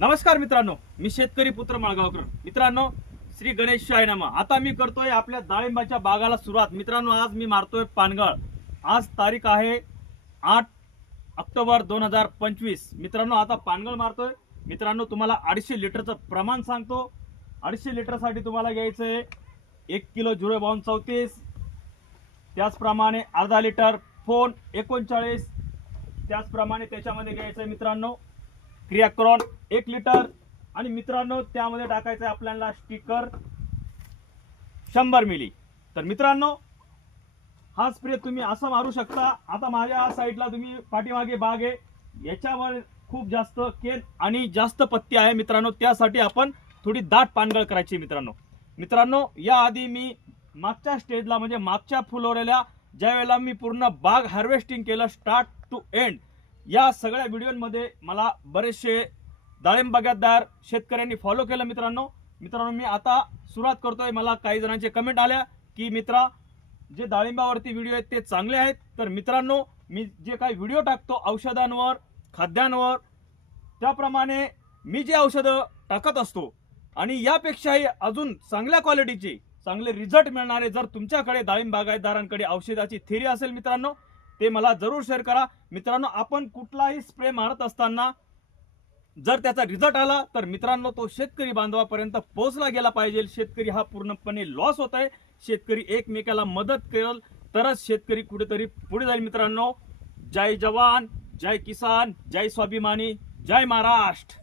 नमस्कार मित्रांनो, मी शेतकरी पुत्र माळगावकर. मित्रांनो, श्री गणेशाय नमः. आता मी करतोय आपल्या डाळिंबाच्या बागाला सुरुवात. मित्रांनो, आज मी मारतोय पानगळ. आज तारीख आहे 8 ऑक्टोबर 2025. मित्रांनो, आता पानगळ मारतोय. मित्रांनो, तुम्हाला 250 लिटरचं प्रमाण सांगतो. 250 लिटरसाठी तुम्हाला घ्यायचंय 1 किलो 03234, त्याचप्रमाणे अर्धा लिटर फोन 39, त्याचप्रमाणे त्याच्यामध्ये घ्यायचंय मित्रांनो क्रियाक्रॉन 1 लिटर, आणि मित्रांनो त्यामध्ये टाकायचं आहे आपल्याला स्टिकर 100 मिली. तर मित्रांनो, हा स्प्रे तुम्ही असा मारू शकता. आता माझ्या साईडला तुम्ही पाठीमागे बाग आहे, याच्यावर खूप जास्त केन आणि जास्त पत्ती आहे मित्रांनो. त्यासाठी आपण थोडी दाट पानगळ करायची मित्रांनो. या आधी मी मागच्या स्टेजला म्हणजे मागच्या फुलवलेल्या ज्या वेळेला मी पूर्ण बाग हार्वेस्टिंग केलं स्टार्ट टू एंड, या सगळ्या व्हिडिओमध्ये मला बरेचसे डाळिंब बागायतदार शेतकऱ्यांनी फॉलो केलं मित्रांनो. मी आता सुरुवात करतोय. मला काही जणांचे कमेंट आल्या की मित्रा, जे डाळिंबावरती व्हिडिओ आहेत ते चांगले आहेत. तर मित्रांनो, मी जे काही व्हिडिओ टाकतो औषधांवर, खाद्यांवर, त्याप्रमाणे मी जे औषधं टाकत असतो आणि यापेक्षाही अजून चांगल्या क्वालिटीचे चांगले रिझल्ट मिळणारे जर तुमच्याकडे डाळिंब बागायतदारांकडे औषधाची थेरी असेल मित्रांनो, ते मला जरूर शेअर करा. मित्रांनो, आपण कुठलाही स्प्रे मारत असताना जर त्याचा रिझल्ट आला तर मित्रांनो तो शेतकरी बांधवापर्यंत पोहोचला गेला पाहिजे. शेतकरी हा पूर्णपणे लॉस होत आहे. शेतकरी एकमेकाला मदत करेल तरच शेतकरी कुठेतरी पुढे जाईल मित्रांनो. जय जवान, जय किसान, जय स्वाभिमानी, जय महाराष्ट्र.